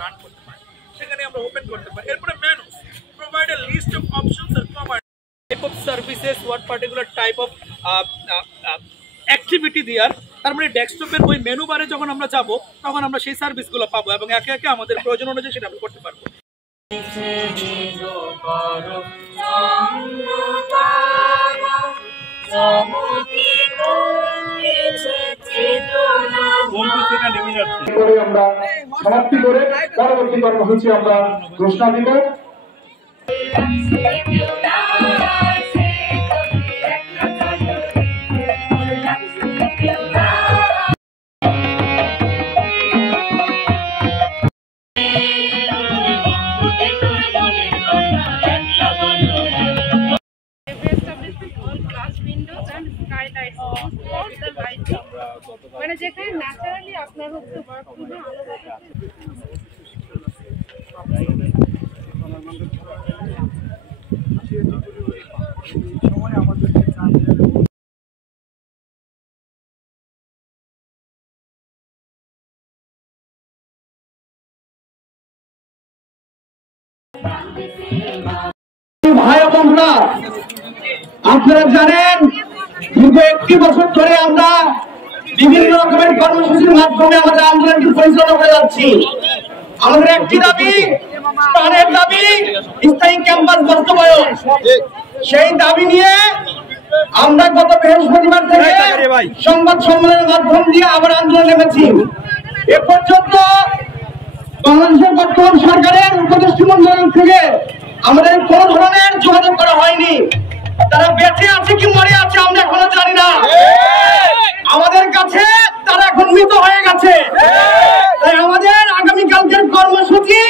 Run করতে পারি, সেখানে আমরা ওপেন করতে পারি। এরপরে menu, provide a list of options and command type of services, what particular type of activity there, তার মানে ডেস্কটপের ওই মেনু বারে যখন আমরা যাব তখন আমরা সেই সার্ভিসগুলো পাবো এবং একে একে আমাদের প্রয়োজন অনুযায়ী সেটা আমরা করতে পারবো। আমরা সমাপ্তি করে পরবর্তী কর্মসূচি আমরা ঘোষণা দিব। মানে যেখানে ন্যাচারালি আপনার হচ্ছে ওয়ার্ক খুবই ভালো লাগে। ভাই বোনরা, আপনারা জানেন দীর্ঘ 1 বছর ধরে আমরা বিভিন্ন রকমের কর্মসূচির মাধ্যমে আমাদের আন্দোলনকে পরিচালনা করে যাচ্ছি। আমাদের একটি দাবি, প্রাণের দাবি, স্থায়ী ক্যাম্পাস বাস্তবায়ন। সেই দাবি নিয়ে আমরা গত বৃহস্পতিবার থেকে সংবাদ সম্মেলনের মাধ্যম দিয়ে আবার আন্দোলন নেমেছি। এ পর্যন্ত বাংলাদেশের বর্তমান সরকারের উপদেষ্টা মণ্ডল থেকে আমাদের কোন ধরনের যোগাযোগ করা হয়নি। তারা বেঁচে আছে কি মরে আছে আমরা এখনো জানি না। আমাদের কাছে তারা এখন মৃত হয়ে গেছে। তাই আমাদের আগামীকালকের কর্মসূচি